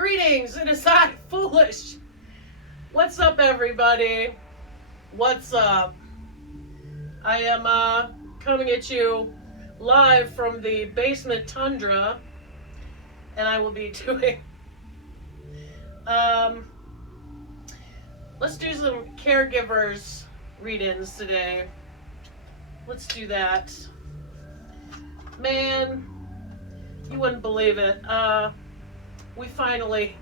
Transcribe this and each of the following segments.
Greetings, and aside foolish. What's up, everybody? What's up? I am coming at you live from the basement tundra, and I will be doing let's do some caregivers read-ins today. Let's do that. Man, you wouldn't believe it. We finally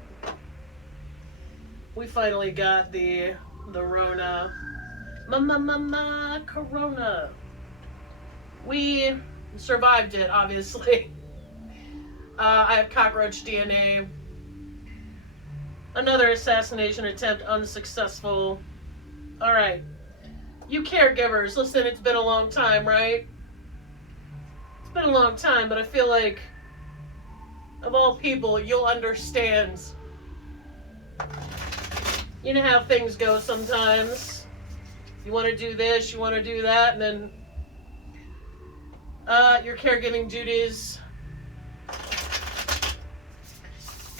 got the Rona. Corona. We survived it, obviously. I have cockroach DNA. Another assassination attempt unsuccessful. Alright. You caregivers, listen, it's been a long time, right? It's been a long time, but I feel like, of all people, you'll understand. You know how things go sometimes. You want to do this, you want to do that, and then your caregiving duties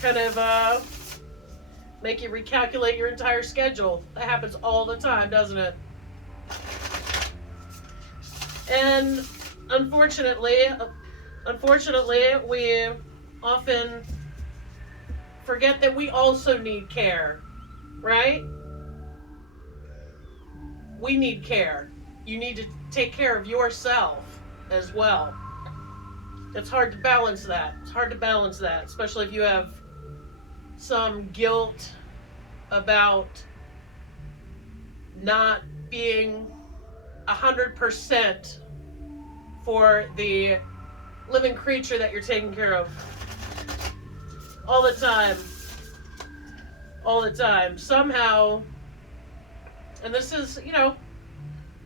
kind of make you recalculate your entire schedule. That happens all the time, doesn't it? And unfortunately, we often forget that we also need care, right? We need care. You need to take care of yourself as well. It's hard to balance that. It's hard to balance that, especially if you have some guilt about not being 100% for the living creature that you're taking care of. All the time. All the time. Somehow, and this is,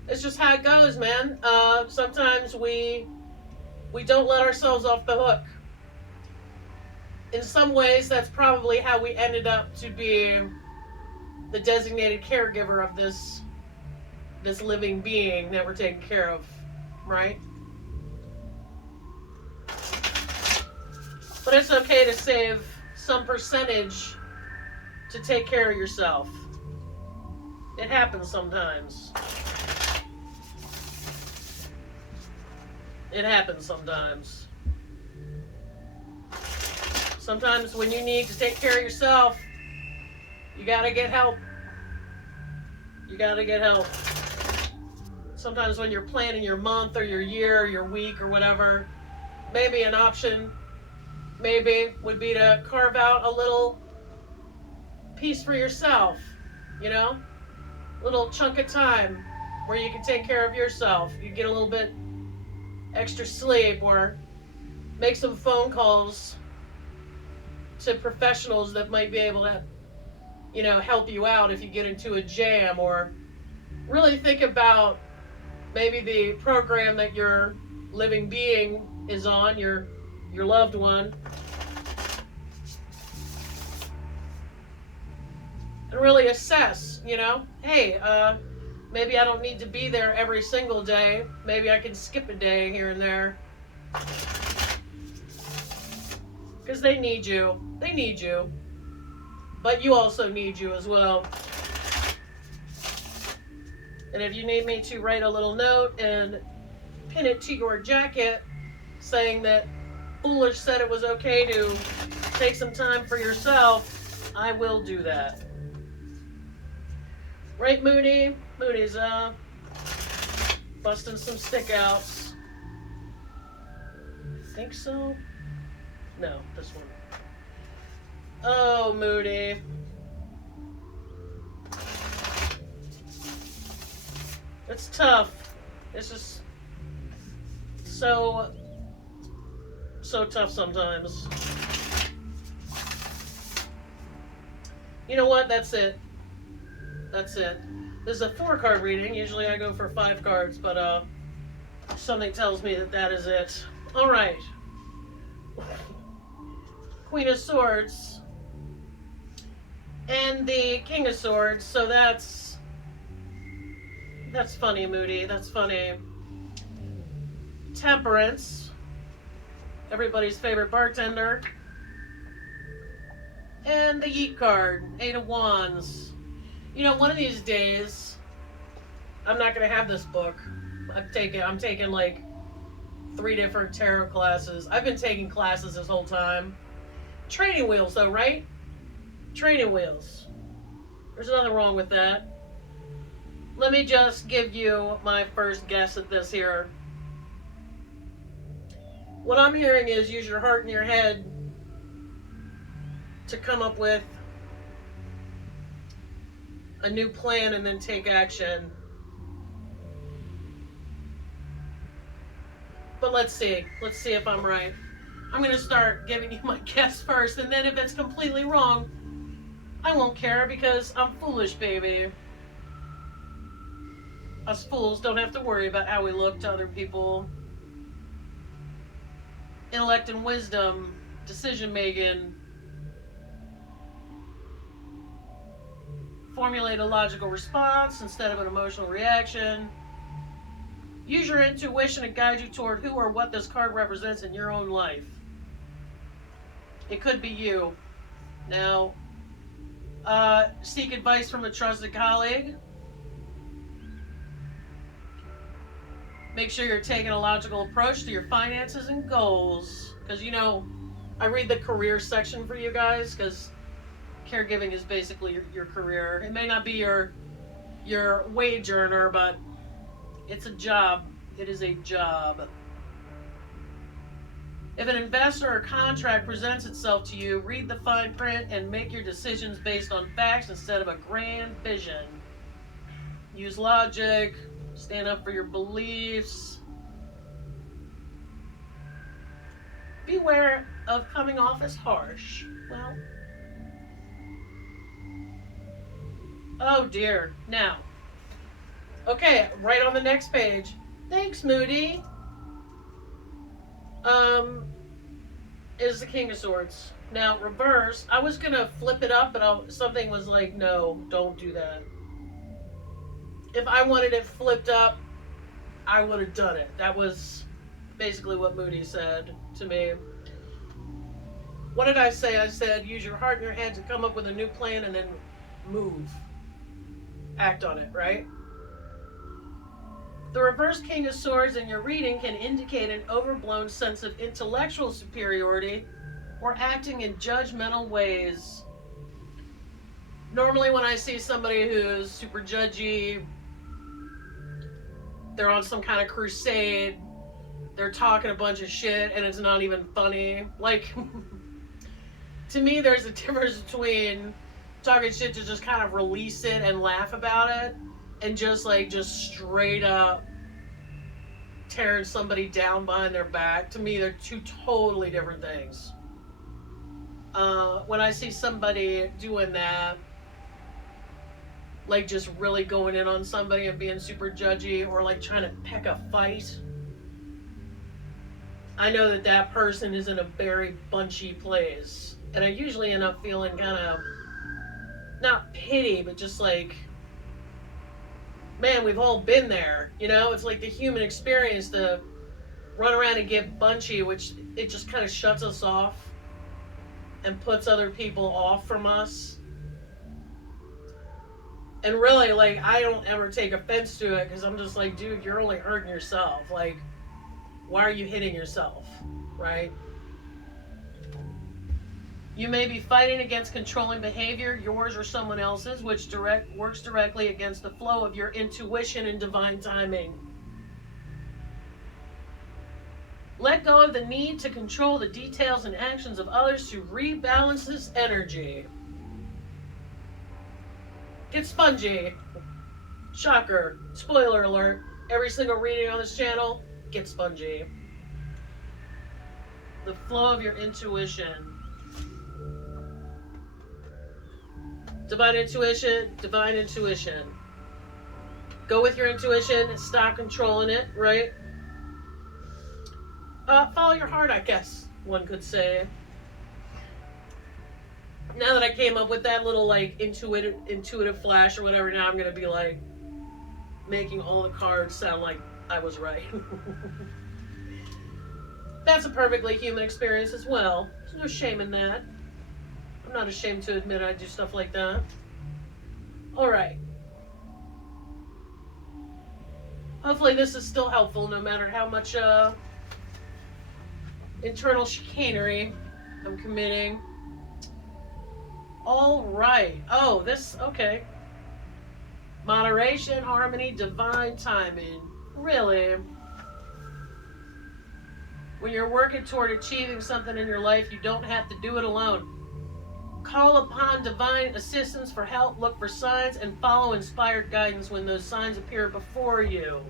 it's just how it goes, man. Sometimes we don't let ourselves off the hook. In some ways, that's probably how we ended up to be the designated caregiver of this living being that we're taking care of, right? But it's okay to save some percentage to take care of yourself. It happens sometimes. It happens sometimes. Sometimes when you need to take care of yourself, you gotta get help. You gotta get help. Sometimes when you're planning your month or your year or your week or whatever, maybe an option would be to carve out a little piece for yourself, little chunk of time where you can take care of yourself. You get a little bit extra sleep or make some phone calls to professionals that might be able to, help you out if you get into a jam, or really think about maybe the program that your living being is on, your loved one. And really assess, hey, maybe I don't need to be there every single day. Maybe I can skip a day here and there. Because they need you. They need you. But you also need you as well. And if you need me to write a little note and pin it to your jacket saying that Foolish said it was okay to take some time for yourself, I will do that. Right, Moody? Moody's busting some stick outs. Think so? No, this one. Oh, Moody. It's tough. It's just so tough sometimes. You know what? That's it. That's it. This is a 4-card reading. Usually I go for 5 cards, but something tells me that is it. All right. Queen of Swords and the King of Swords. So that's funny, Moody. That's funny. Temperance. Everybody's favorite bartender. And the Yeet card, 8 of Wands. You know, one of these days, I'm not going to have this book. I'm taking like 3 different tarot classes. I've been taking classes this whole time. Training wheels, though, right? Training wheels. There's nothing wrong with that. Let me just give you my first guess at this here. What I'm hearing is use your heart and your head to come up with a new plan and then take action. But let's see. Let's see if I'm right. I'm going to start giving you my guess first, and then if it's completely wrong, I won't care because I'm foolish, baby. Us fools don't have to worry about how we look to other people. Intellect and wisdom, decision making. Formulate a logical response instead of an emotional reaction. Use your intuition to guide you toward who or what this card represents in your own life. It could be you. Now, seek advice from a trusted colleague. Make sure you're taking a logical approach to your finances and goals. Because, you know, I read the career section for you guys because caregiving is basically your career. It may not be your wage earner, but it's a job. It is a job. If an investor or contract presents itself to you, read the fine print and make your decisions based on facts instead of a grand vision. Use logic. Stand up for your beliefs. Beware of coming off as harsh. Well, oh dear. Now, okay, right on the next page. Thanks, Moody. Is the King of Swords. Now, reverse. I was gonna flip it up, but something was like, no, don't do that. If I wanted it flipped up, I would have done it. That was basically what Moody said to me. What did I say? I said, use your heart and your head to come up with a new plan and then move. Act on it, right? The reverse King of Swords in your reading can indicate an overblown sense of intellectual superiority or acting in judgmental ways. Normally when I see somebody who's super judgy, they're on some kind of crusade, they're talking a bunch of shit and it's not even funny. Like, to me there's a difference between talking shit to just kind of release it and laugh about it and just straight up tearing somebody down behind their back. To me, they're two totally different things. When I see somebody doing that, like just really going in on somebody and being super judgy or like trying to pick a fight, I know that that person is in a very bunchy place. And I usually end up feeling kind of, not pity, but just like, man, we've all been there, you know? It's like the human experience to run around and get bunchy, which it just kind of shuts us off and puts other people off from us. And really, like, I don't ever take offense to it because I'm just like, dude, you're only hurting yourself. Like, why are you hitting yourself, right? You may be fighting against controlling behavior, yours or someone else's, which works directly against the flow of your intuition and divine timing. Let go of the need to control the details and actions of others to rebalance this energy. Get spongy. Shocker. Spoiler alert. Every single reading on this channel, get spongy. The flow of your intuition. Divine intuition, divine intuition. Go with your intuition, stop controlling it, right? Follow your heart, I guess, one could say. Now that I came up with that little, like, intuitive flash or whatever, now I'm going to be, like, making all the cards sound like I was right. That's a perfectly human experience as well. There's no shame in that. I'm not ashamed to admit I do stuff like that. All right. Hopefully this is still helpful no matter how much internal chicanery I'm committing. All right. Oh, this, okay. Moderation, harmony, divine timing. Really? When you're working toward achieving something in your life, you don't have to do it alone. Call upon divine assistance for help, look for signs, and follow inspired guidance when those signs appear before you.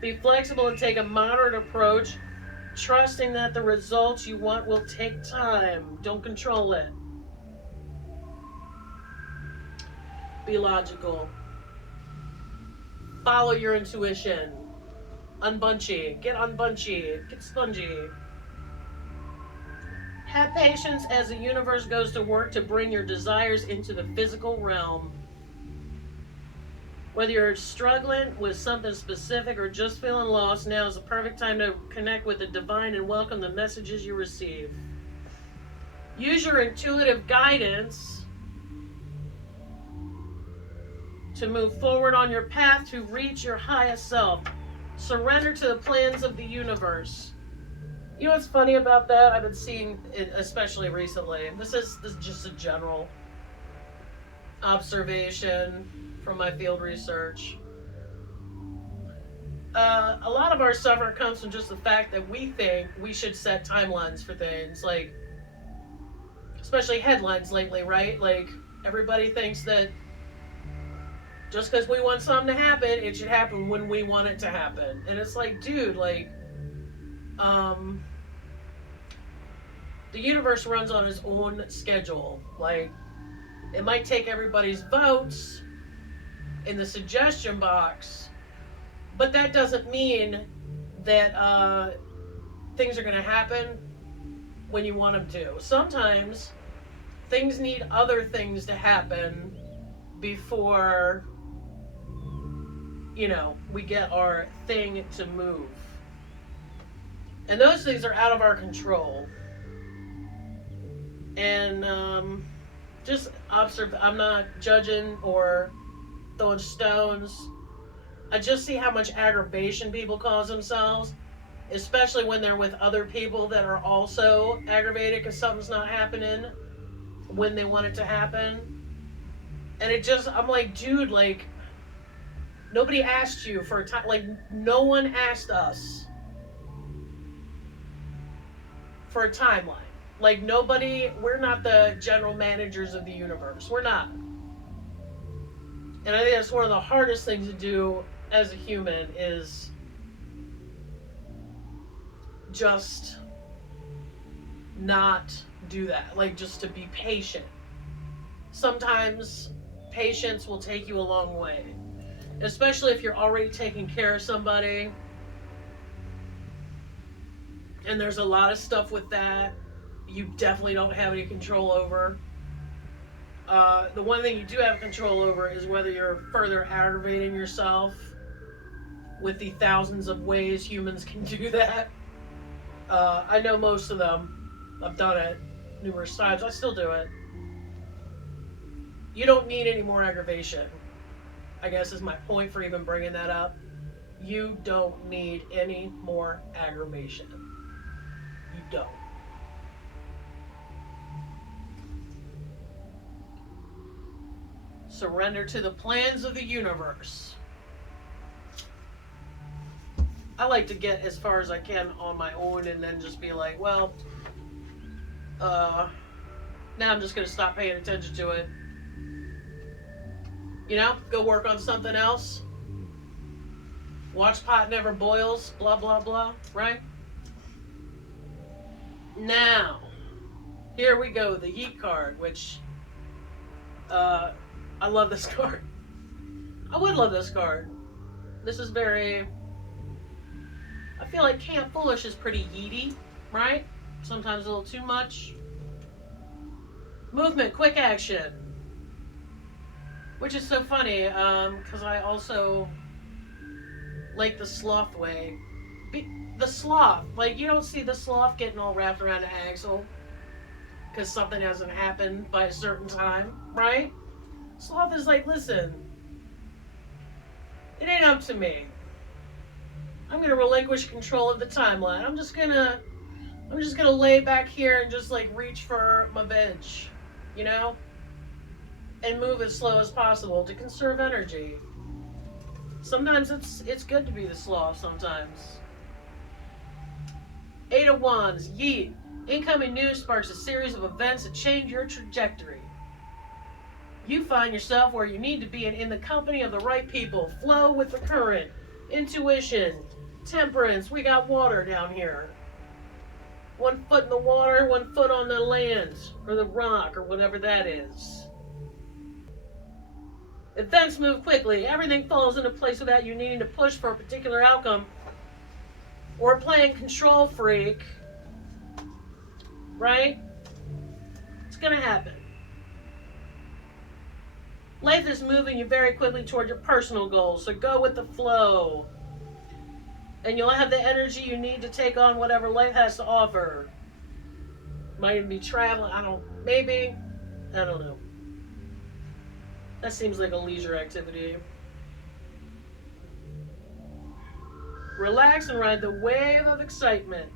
Be flexible and take a moderate approach, trusting that the results you want will take time. Don't control it. Be logical. Follow your intuition. Unbunchy. Get unbunchy. Get spongy. Have patience as the universe goes to work to bring your desires into the physical realm. Whether you're struggling with something specific or just feeling lost, now is the perfect time to connect with the divine and welcome the messages you receive. Use your intuitive guidance to move forward on your path to reach your highest self. Surrender to the plans of the universe. You know what's funny about that? I've been seeing it, especially recently. This is just a general observation from my field research. A lot of our suffering comes from just the fact that we think we should set timelines for things, like, especially headlines lately, right? Like, everybody thinks that just because we want something to happen, it should happen when we want it to happen. And it's like, dude, like, the universe runs on its own schedule. Like, it might take everybody's votes in the suggestion box, but that doesn't mean that things are going to happen when you want them to. Sometimes things need other things to happen before, you know, we get our thing to move. And those things are out of our control. And just observe. I'm not judging or throwing stones. I just see how much aggravation people cause themselves, especially when they're with other people that are also aggravated because something's not happening when they want it to happen. And it just, I'm like, dude, like, nobody asked you for a time. Like, no one asked us for a timeline. Like, nobody, we're not the general managers of the universe. We're not. And I think that's one of the hardest things to do as a human is just not do that. Like, just to be patient. Sometimes patience will take you a long way. Especially if you're already taking care of somebody. And there's a lot of stuff with that you definitely don't have any control over. The one thing you do have control over is whether you're further aggravating yourself with the thousands of ways humans can do that. I know most of them. I've done it numerous times. I still do it. You don't need any more aggravation, I guess is my point for even bringing that up. You don't need any more aggravation. You don't. Surrender to the plans of the universe. I like to get as far as I can on my own and then just be like, well, now I'm just going to stop paying attention to it. You know, go work on something else. Watch pot never boils, blah, blah, blah, right? Now, here we go, the Yeet card, which, I love this card. I would love this card. This is very, I feel like Camp Foolish is pretty yeety, right? Sometimes a little too much. Movement, quick action. Which is so funny, because I also like the sloth way. the sloth. Like, you don't see the sloth getting all wrapped around the axle because something hasn't happened by a certain time, right? Sloth is like, listen, it ain't up to me. I'm gonna relinquish control of the timeline. I'm just gonna lay back here and just like reach for my veg, you know, and move as slow as possible to conserve energy. Sometimes it's good to be the sloth. Sometimes. Eight of Wands, yeet. Incoming news sparks a series of events that change your trajectory. You find yourself where you need to be and in the company of the right people. Flow with the current. Intuition. Temperance. We got water down here. 1 foot in the water, 1 foot on the land, or the rock, or whatever that is. Events move quickly. Everything falls into place without you needing to push for a particular outcome or playing control freak. Right? It's going to happen. Life is moving you very quickly toward your personal goals, so go with the flow. And you'll have the energy you need to take on whatever life has to offer. Might even be traveling, I don't know. That seems like a leisure activity. Relax and ride the wave of excitement.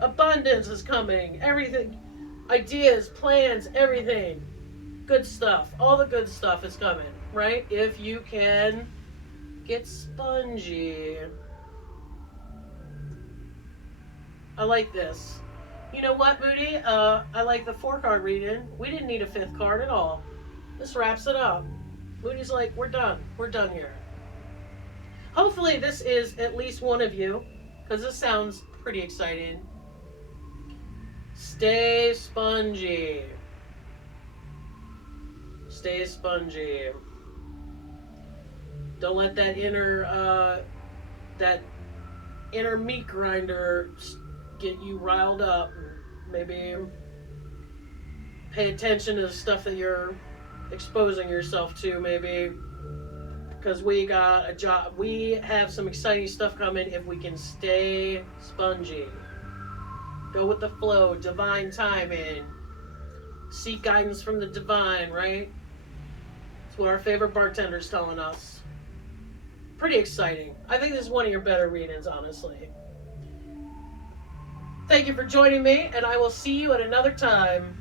Abundance is coming. Everything. Ideas, plans, everything. Good stuff. All the good stuff is coming, right? If you can get spongy. I like this. You know what, Moody? I like the 4-card reading. We didn't need a 5th card at all. This wraps it up. Moody's like, we're done. We're done here. Hopefully this is at least one of you, because this sounds pretty exciting. Stay spongy. Stay spongy. Don't let that inner meat grinder get you riled up. Maybe pay attention to the stuff that you're exposing yourself to, maybe. Because we got a job. We have some exciting stuff coming if we can stay spongy. Go with the flow, divine timing. Seek guidance from the divine, right? That's what our favorite bartender's telling us. Pretty exciting. I think this is one of your better readings, honestly. Thank you for joining me, and I will see you at another time.